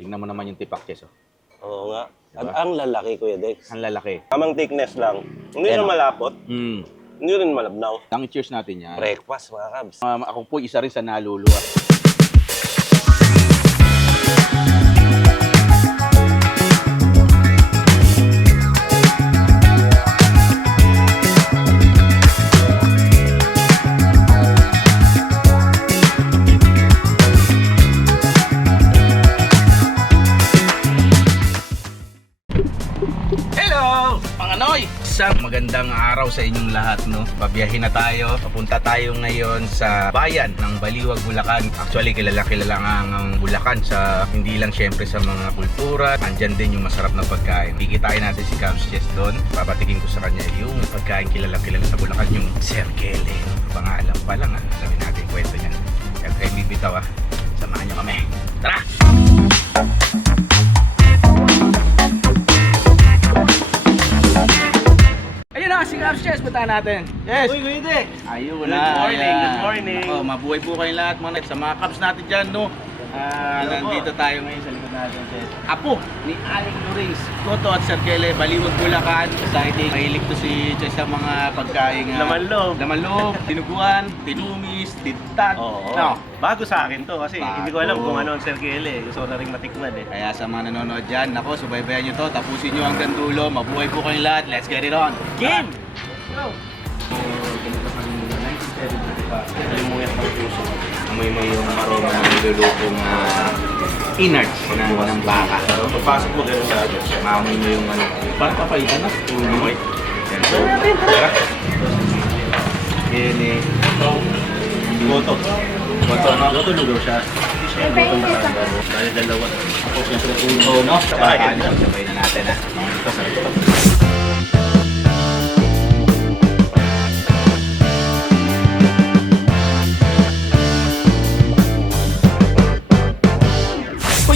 Tingnan mo naman yung tipak, Chess. Oh. Oo nga. At Diba? ang lalaki, Kuya Dex. Ang lalaki. Tamang thickness lang. Hindi Ayan, na oh. malapot. Hindi rin malabnaw. Ang cheers natin yan. Breakfast, mga kabs. Ako po isa rin sa naluluwa. Hello, mga Noy! Isang magandang araw sa inyong lahat, no? Pabiyahin na tayo. Papunta tayo ngayon sa bayan ng Baliwag, Bulacan. Actually, kilala nga ang Bulacan sa hindi lang syempre sa mga kultura. Andyan din yung masarap na pagkain. Kikitain natin si Cubs Chess doon. Papatikin ko sa kanya yung pagkain kilala sa Bulacan, yung Sir Kele. Pangalan pa lang, ha? Alamin natin yung kwento niyan. Kaya kayo bibitaw, ha? Samahan niyo kami. Tara! Ayun na, si Cubs Chess, punta natin. Yes! Uy, Kuya Dex! Ayun Good na. morning, ayan. good morning. Ako, mabuhay po kayong lahat mga sa mga Cubs natin dyan, no? Nandito tayo ngayon sa likod natin. Apo ni Aling Lurings, Goto at Sir Kele, Baliwag, Bulacan. Exciting. Mahilig to si Chess sa mga pagkain. Laman-loob. Laman-loob, tinuguan, tinumis, tintad. Oo. No. Bago sa akin to kasi Bago. hindi ko alam kung ano ang Sir Kele. Gusto ko na rin matikman eh. Kaya sa mga nanonood dyan, ako, subaybayan nyo to. Tapusin nyo hanggang dulo. Mabuhay po kayong lahat. Let's get it on. Game! Go! Limuyan pang puso. Amoy mo yung aroma ng nilulutong innards ng baka. Pagpasok mo gano'n sa akin. Maamoy mo yung ano. Parang papaitan na. Amoy. Yan. Tara. Yan eh. Goto. Goto, no? Goto lugaw siya. Dahil dalawa. Ako siyempre puno, no? Sabay. Sabay na natin, ha? Ito, sarap ito.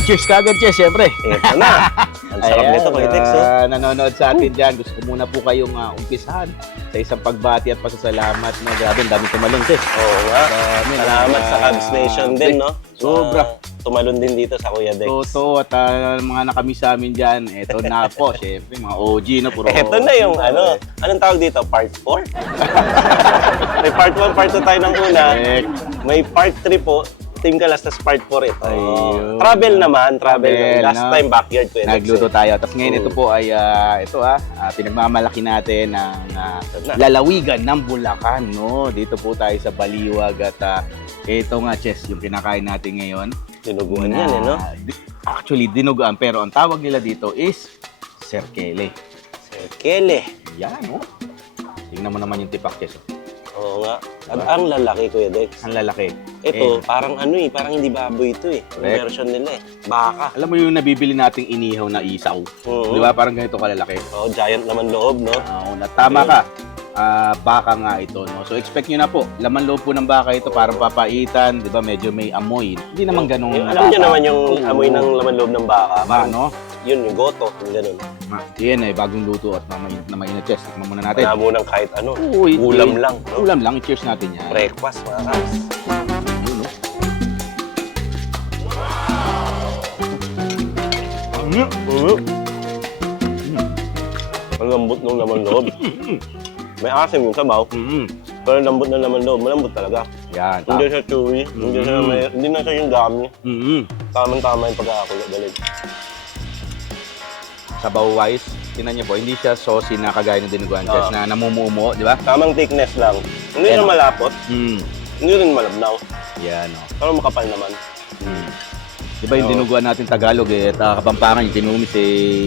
Cheers kagad, Chess, siyempre. Ito na. Ang sarap nito, Kuya Dex. Oh. Nanonood sa atin dyan, gusto ko muna po kayong umpisahan sa isang pagbati at pasasalamat. No? Grabe, ang dami tumalong, Chess. Oo nga. Salamat sa Cubs Nation din, no? Sobra. Tumalon din dito sa Kuya Dex. Toto at mga nakamiss sa amin dyan. Ito na po, syempre, mga OG, no? Puro Ito na yung ano, anong tawag dito? Part 4? May part 1, part 2 tayo ng una. Correct. May part 3 po. Team Kalas, tas part 4 ito. Ayun. Travel naman, travel. Last no? time, backyard ko. Nagluto tayo. Tapos ngayon ito po ay, pinagmamalaki natin ang lalawigan ng Bulacan, no? Dito po tayo sa Baliwag at ito nga, Chess, yung kinakain natin ngayon. Dinuguan yan, eh, no? Actually, dinuguan. Pero ang tawag nila dito is Sir Kele. Sir Kele. Yan, no? Tingnan mo naman yung tipak, Chess. Oo nga. At ang lalaki, Kuya Dex. Ang lalaki. Ito, parang ano eh, parang hindi baboy ito eh. Yung Correct. version nila eh. Baka. Alam mo yung nabibili nating inihaw na isaw? Oo. Di ba? Parang ganito kalalaki. Oo, giant naman loob, no? Tama ka. Baka nga ito, no? So expect nyo na po. Laman loob po ng baka ito, parang papaitan, di ba? Medyo may amoy. Hindi naman ganun. Alam niyo naman yung amoy ng laman loob ng baka. Ba, no? Yun, yung goto, yung ganun. Yan eh, bagong luto at na mainit, Chess. Tikman muna natin. Wala mo ng kahit ano. Uy, Ulam lang, no? Ulam lang. I-cheers natin yan. Breakfast, mga kabs. Yun, no? Ang lambot ng laman loob. May asim yung sabaw. Pero lambot ng laman loob. Malambot talaga. Yan. Hindi siya chewy. Hindi na siya yung dami. Tamang-tama yung pagkakakulit. Dalig. Sabaw-wise, tinan niyo po, hindi siya saucy na kagaya ng dinuguan, Chess, na namumumo, di ba? Tamang thickness lang. Hindi Ayan. na malapot. Hindi rin malabnaw. Yan, no? Pero makapal naman. Di ba yung dinuguan natin Tagalog, Kapampangan, yung tinumis,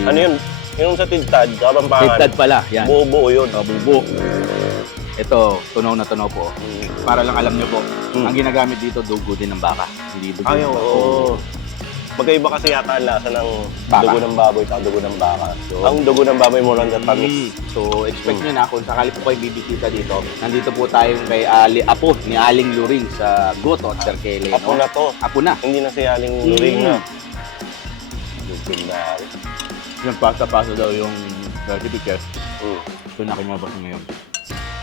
Ano yun? Yung sa tidtad, Kapampangan. Tidtad pala, yan. Buo-buo yun. Bubo. Ito, tunaw na tunaw po. Para lang alam niyo po, ang ginagamit dito, dugo din ng baka. Hindi dugo Ay, ng baka. oo. Magkaiba kasi yata ang lasa ng Baka. dugo ng baboy at dugo ng baka. Ang dugo ng baboy mo lang sa tamis. So, expect nyo na kung sakali po kayo bibisita dito. Nandito po tayo kay Apo ni Aling Luring sa Goto at Sir Kele. Apo na to. Apo na. Hindi na si Aling Luring na. Legendary. Yung pasta-pasta daw yung certificate. Ito na kinabas ngayon.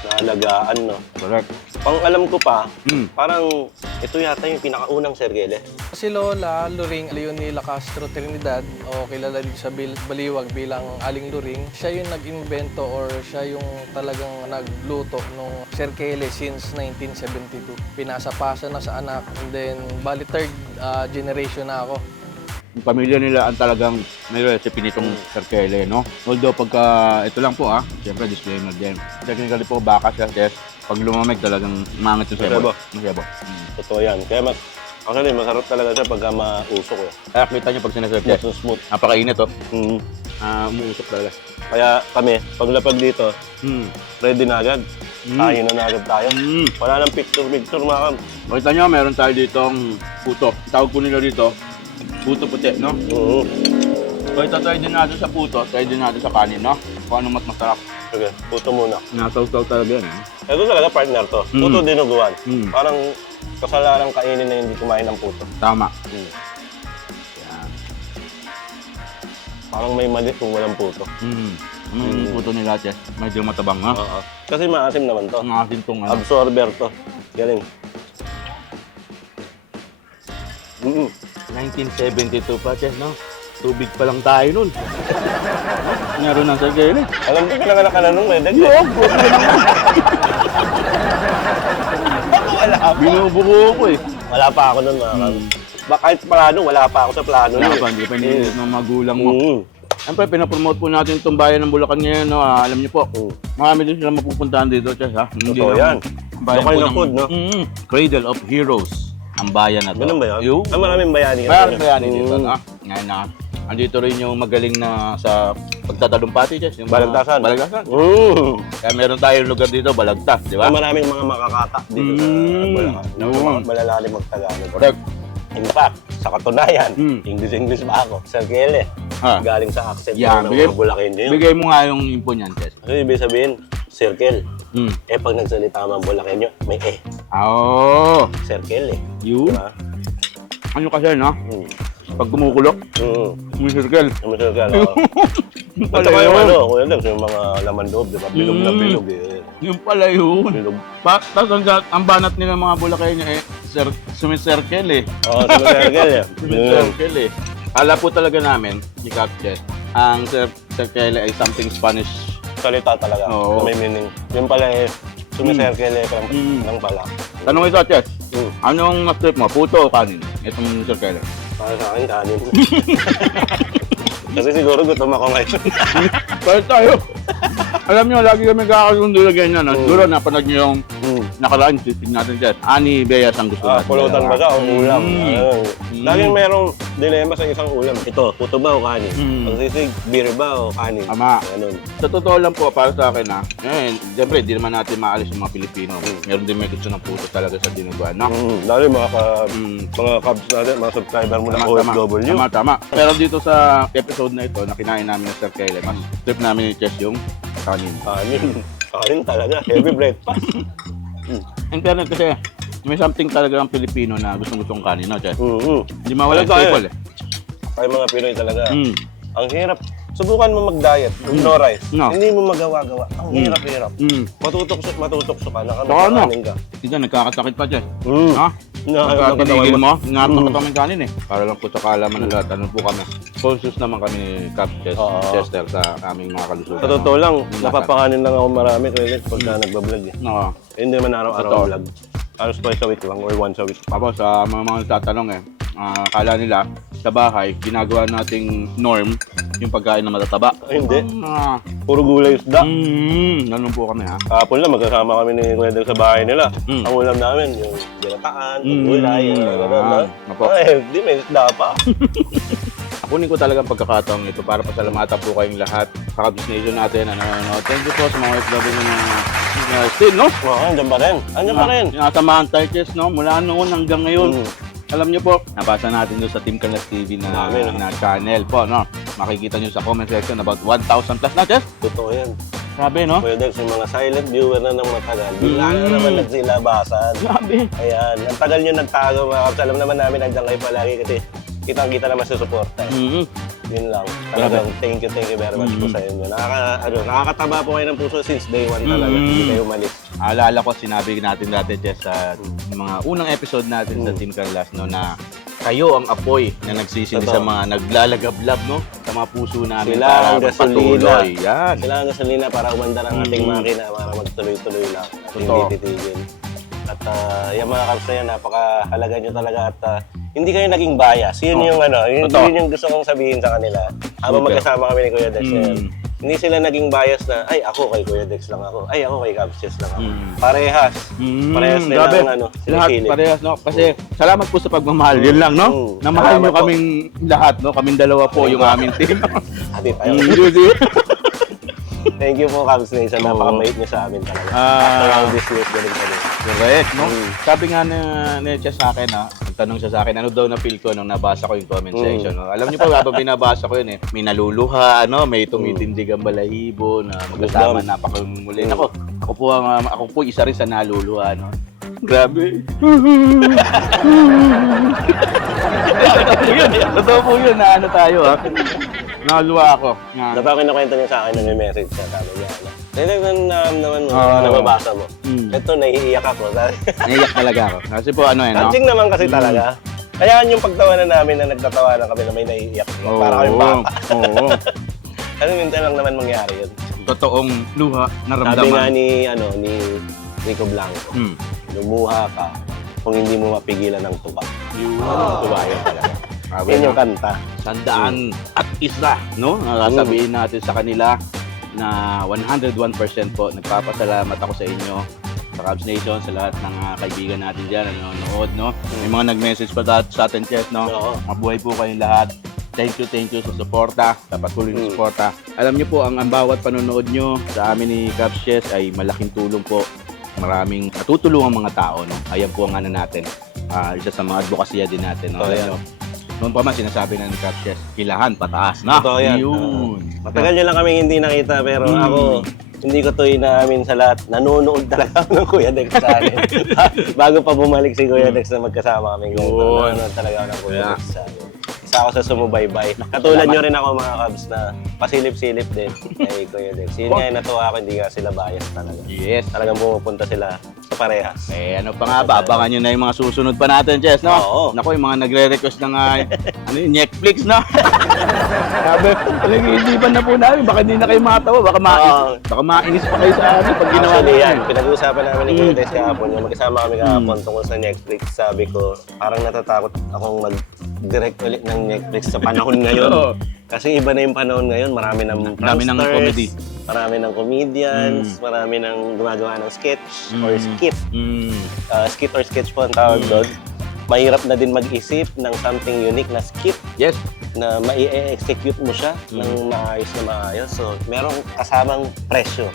Naalagaan, no? Correct. Pang alam ko pa, Mm. parang Ito yata yung pinakaunang sergele. Si Lola Luring Leonila Castro Trinidad o kilala din sa Baliwag bilang Aling Luring, siya yung nag-invento or siya yung talagang nagluto nung serkele since 1972. Pinasa-pasa na sa anak and then bali third generation na ako. Yung pamilya nila ang talagang may recipe nitong serkele, no? Although pagka, ito lang po siyempre disclaimer din. Technically po, baka siya, yes. Pag lumamig talagang mangat yung sebo. Masebo. Totoo yan. Kaya actually, masarap talaga siya pagka mausok eh. Kaya kita nyo pag sinaserve, yes. Smooth. Napakainit, oh. Mm. Umuusok talaga. Kaya kami, paglapag dito, ready na agad. Kain na agad tayo. Wala nang picture-picture mga kam. Makita nyo, meron tayo ditong puto. Tawag po nila dito, puto puti, no? So ito try din natin sa puto, try din natin sa kanin, no? Kung ano mas masarap. Sige, puto muna. Nasaw-saw talaga yan, Ito talaga partner to. Puto dinuguan. Parang kasalanang kainin na hindi kumain ng puto. Tama. Yan. Parang may mali kung walang puto. Yung puto nila, Chess, medyo matabang, ha? Oo. Kasi maasim naman to. Ang asin tong ano. Absorber to. Galing. 1972 pa, Chess, no? Tubig pa lang tayo nun. Meron ng sergele. Alam ko pinanganak ka na nung Redex. Yung, binubuko ko eh. Wala pa ako nun mga kam. Kahit plano, wala pa ako sa plano. Wala pa, hindi pa nililit ng magulang mo. Siyempre, pinapromote po natin itong bayan ng Bulacan ngayon, no? Alam niyo po, marami din sila mapupuntahan dito, Chess, ha? Totoo yan. Local na food, no? Cradle of Heroes, ang bayan na to. Ganun ba yun? Maraming bayani. Maraming bayani dito, no? Ngayon na, andito rin yung magaling na sa pagtatalumpati, Chess. Yung Balagtasan. Balagtasan. Kaya meron tayong lugar dito, Balagtas, di ba? Maraming mga makakata dito sa Bulacan. Na malalalim magtagalog. Correct. In fact, sa katunayan, English pa ako. Sergele. Galing sa accent ng mga Bulacanyo. Bigay mo nga yung info niyan, Chess. Kasi ibig sabihin, circle. Pag nagsalita mga Bulacanyo, may Oo. Circle Yun. Diba? Ano kasi, no? Pag kumukulok, may circle. May circle, oo. At Pala saka yung yun. Kuya Dex, yung mga laman loob, di ba? Bilog na bilog eh. Yung pala yun. Bilog. Tapos ang banat nila mga Bulacanyo sumisircle eh. Oo, sa circle eh. Sumisircle eh. Ala po talaga namin, si Capchet, ang circle ay something Spanish. Salita talaga, Oo. na may meaning. Yung pala eh, sumisircle eh, ng pala. Tanong ito, Chet, anong mas trip mo, puto o kanin? Itong circle. Para sa akin, kanin. Kasi siguro gutom ako ngayon. Pero tayo, alam nyo, lagi kami kakasundo na ganyan. Siguro napanood nyo yung nakaraan, sisig natin, Chet. Ani Beyas ang gusto natin. Pulutan ba ka o ulam? Laging merong dilema sa isang ulam. Ito, puto ba o kanin? Ang sisig, beer ba o kanin? Tama. Ganun. Sa totoo lang po, para sa akin siyempre, di naman natin maalis yung mga Pilipino. Meron din may gusto ng puto talaga sa dinuguan, no? Lalo yung mga cabs natin, mga subscriber mo na OFW. Tama. Pero dito sa episode na ito, na kinain namin ng Sir Kyle, mas trip namin ni Chess yung kanin. Kanin talaga, heavy breakfast. In fairness kasi, may something talaga ang Pilipino na gustong-gustong kanin, no, Chess? Hindi mawala Wala sa tayo. staple eh. Kaya mga Pinoy talaga, ang hirap. Subukan mo mag-diet, no rice. No. Hindi mo magawa-gawa. Ang hirap-hirap. Matutok-so ka, Baka nakakanin ka. Ito, nagkakasakit pa, Chess. Mm. Ha? Pagka tinigil mo, hinarap kami kanin eh. Para lang po sa kaalaman ng lahat, ano po kami. Conscious naman kami, Cap Chester, sa aming mga kalusugan. Sa totoo lang, napapakanin lang ako marami kasi pagka nagbablog eh. No. Hindi naman araw-araw Totoo. vlog. Halos twice a week lang or once a week. Tapos sa mga nagtatanong akala nila sa bahay, ginagawa nating norm yung pagkain na matataba. Hindi. Puro gulay isda. Ganun po kami ha. Kahapon lang, magkasama kami ni Kuya Del sa bahay nila. Ang ulam namin, yung ginataan, gulay, gano'n. Di may isda pa. Kunin ko talaga ang pagkakataong ito para pasalamatan po kayong lahat sa Cubs Nation natin. Thank you po sa mga FW na still, no? Oo, andyan pa rin. Andyan pa rin. Sinasamahan tayo, Chess, no? Mula noon hanggang ngayon. Alam niyo po, nabasa natin doon sa Team Kalas TV na channel po, no? Makikita niyo sa comment section about 1,000 plus na, Chess. Totoo yan. Sabi, no? Kuya Del, yung mga silent viewer na ng matagal, bigla na naman nagsilabasan. Sabi. Ayan, ang tagal nyo nagtago mga kaps. Alam naman namin nandiyan kayo palagi kasi kitang-kita naman sa suporta. Yun lang. Talagang thank you very much po sa inyo. Nakakataba po kayo ng puso since day one talaga. Hindi kayo umalis. Alala ko, sinabi natin dati, Jess, sa mga unang episode natin sa Team Carlas, no, na kayo ang apoy na nagsisindi sa Totoo. mga naglalagablab, no, sa mga puso namin Sila para ang gasolina. magpatuloy. Yan. Sila ang gasolina para umandar ang ating makina para magtuloy-tuloy lang at hindi Totoo. titigil. At yung mga Cubs na yan, napakahalaga nyo talaga at hindi kayo naging bias. Yun yung Totoo. yun yung gusto kong sabihin sa kanila. Habang Super. magkasama kami ni Kuya Dex ngayon. Mm. Hindi sila naging bias na, ay ako kay Kuya Dex lang ako. Ay ako kay Cubs Chess lang ako. Mm. Parehas. Parehas nila grabe. ang Lahat sinisilip. parehas, no? Kasi salamat po sa pagmamahal. Yun lang, no? Namahal nyo Salamat po. kaming lahat, no? Kaming dalawa po yung aming team. Ate tayo. Thank you po, Cubs Nation. Oo. Napakabait nyo sa amin talaga. Ah. After all this years, ganun kami. Correct, no? Mm. Sabi nga ni Chess sa akin, ha? Nagtanong siya sa akin, ano daw na feel ko nung nabasa ko yung comment section. No? Alam niyo pa, habang binabasa ko yun, may naluluha, no? May tumitindig ang balahibo na magkasama napakamuli. Ako po isa rin sa naluluha, no? Grabe. Totoo po yun, na ano tayo, ha? Naluluha ako. Na, Dapat kinakwento niya sa akin na may message siya. Sabi niya, Tinignan naman mo, Oo. nababasa mo. Mm. Ito, naiiyak ako. naiyak talaga ako. Kasi po, ano no? Touching naman kasi talaga. Kaya yung pagtawanan namin na nagtatawanan kami na may naiiyak. Para kami bata. Oo. Kasi minsan lang naman mangyari yun. Totoong luha, Sabi nga naramdaman. ni Rico Blanco, Hmm. lumuha ka kung hindi mo mapigilan ng tuba. Yun. Tuba yun talaga. Sabi, Yun no? yung kanta. Sandaan at isa, no? Sabihin natin sa kanila na 101% po nagpapasalamat ako sa inyo, sa Cubs Nation, sa lahat ng kaibigan natin dyan na nanonood, no? May mga nag-message pa sa atin, Chess, no? Oo. Mabuhay po kayong lahat. Thank you sa suporta, sa patuloy na suporta. Alam niyo po, ang bawat panonood nyo sa amin ni Cubs Chess ay malaking tulong po. Maraming natutulungan mga tao, no? Ayan po ang ano natin. Isa sa mga advokasya din natin, no? Totoo yan. Ano, noon pa man sinasabi na ni Cubs Chess, kilahan pataas na. Totoo yan. Yun. Matagal nyo lang kami hindi nakita pero ako, hindi ko to inaamin sa lahat. Nanonood talaga ako ng Kuya Dex sa amin. Bago pa bumalik si Kuya Dex na magkasama kami. Yun. Nanonood talaga ako ng Kuya Yeah. Dex sa amin. Isa ako sa sumubaybay. Katulad nyo rin ako mga Cubs na pasilip-silip din kay Kuya Dex. Yun nga yung natuwa ako, hindi nga sila bias talaga. Yes. Talagang pumupunta sila sa parehas. Eh, ano pa nga ba? Abangan nyo na yung mga susunod pa natin, Chess, no? Oo. Naku, yung mga nagre-request ng ano yun, Netflix, no? Sabi, pinag-iisipan na po namin. Baka hindi na kayo matawa. Baka mainis pa kayo sa amin pag ginawa Actually, yan. namin. Pinag-uusapan namin ni Kuya Dex kahapon. Yung magkasama kami kahapon tungkol sa Netflix. Sabi ko, parang natatakot akong mag-direct ulit ng Netflix sa panahon ngayon. Oo. Kasi iba na yung panahon ngayon. Marami ng Marami ng pranksters, comedy. marami ng comedians, marami ng gumagawa ng sketch or skit. Skit or sketch po ang tawag doon. Mahirap na din mag-isip ng something unique na skit Yes. na mai-execute mo siya ng maayos na maayos. So, merong kasamang presyo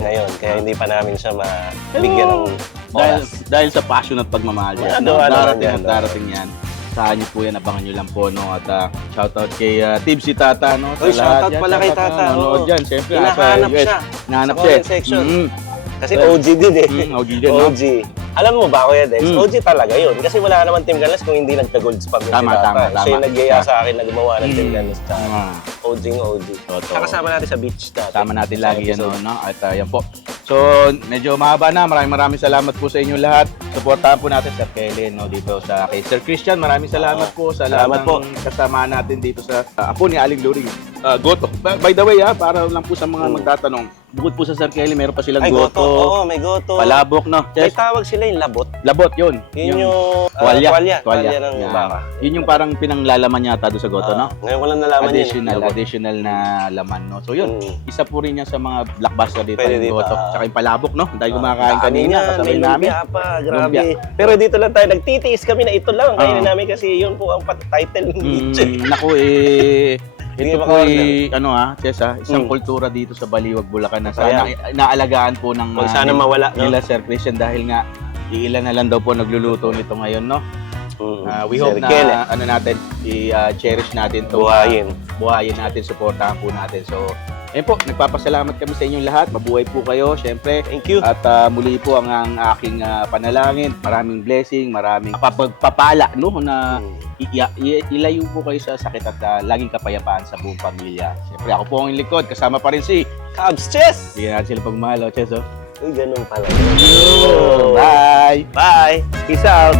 ngayon. Kaya hindi pa namin siya mabigyan ng oras. Dahil sa passion at pagmamahal. Yes, no? Magagawa naman Darating yan, at darating yan. Saan niyo po yan, abangan niyo lang po, no? At shoutout kay Tibsy Tata, no? Uy, shoutout pala kay Tata, Nanonood oo. dyan, siyempre. Hinahanap US. siya Hinahanap sa siya. comment section. Mm. Kasi OG din eh. OG din, no? OG. Alam mo ba, Kuya Dex? OG talaga yun. Kasi wala naman Team Galas kung hindi nagka-gold spam yun Tama, si Tata. tama, Siya yung tama. nagyaya sa akin na gumawa ng Team Galas. OG. Totoo. Kasama natin sa beach dati. Sama natin Sa lagi yan, episode. no? At yan po. So, medyo mahaba na. Maraming salamat po sa inyo lahat. Supportahan po natin Sir Kellen, no? Dito sa kay Sir Christian. Maraming salamat po sa lahat Salamat po. ng kasama natin dito sa apo ni Aling Luring. Goto. By the way, para lang po sa mga magtatanong, bukod po sa Sir Kelly, meron pa silang Ay, goto. Oo, goto, may goto. palabok, no? May Yes. tawag sila yung labot. Labot yun. Yun yung tuwalya. tuwalya ng Yan. baka. Yun yung parang pinanglalaman yata doon sa goto, no? Ngayon ko lang nalaman Additional, yun. additional na laman, no? So yun, isa po rin yan sa mga blockbuster dito, Pwede yung dito, goto. Tsaka yung palabok, no? Dahil kumakain Dami kanina, yan, kasabay may namin. lumpia pa, grabe. Lumpia. Pero dito lang tayo, nagtitiis kami na ito lang ang kainin namin kasi yun po ang title ng video. Naku, Hindi ito ka po maka-order. Tessa, isang kultura dito sa Baliwag, Bulacan na sana naalagaan po ng Huwag sana mawala, no? nila Sir Christian dahil nga iilan na lang daw po nagluluto nito ngayon, no? We hope Sir na Kelly. ano natin, i-cherish natin to. Buhayin natin, supportahan po natin. So, ayun po, nagpapasalamat kami sa inyong lahat. Mabuhay po kayo, syempre. Thank you. At muli po ang aking panalangin. Maraming blessing, maraming pagpapala, no? Na ilayo po kayo sa sakit at laging kapayapaan sa buong pamilya. Syempre, ako po ang likod. Kasama pa rin si Cubs Chess! Bigyan natin sila pagmahal, Chess, oh. Uy, ganun pala. Bye! Bye! Peace out!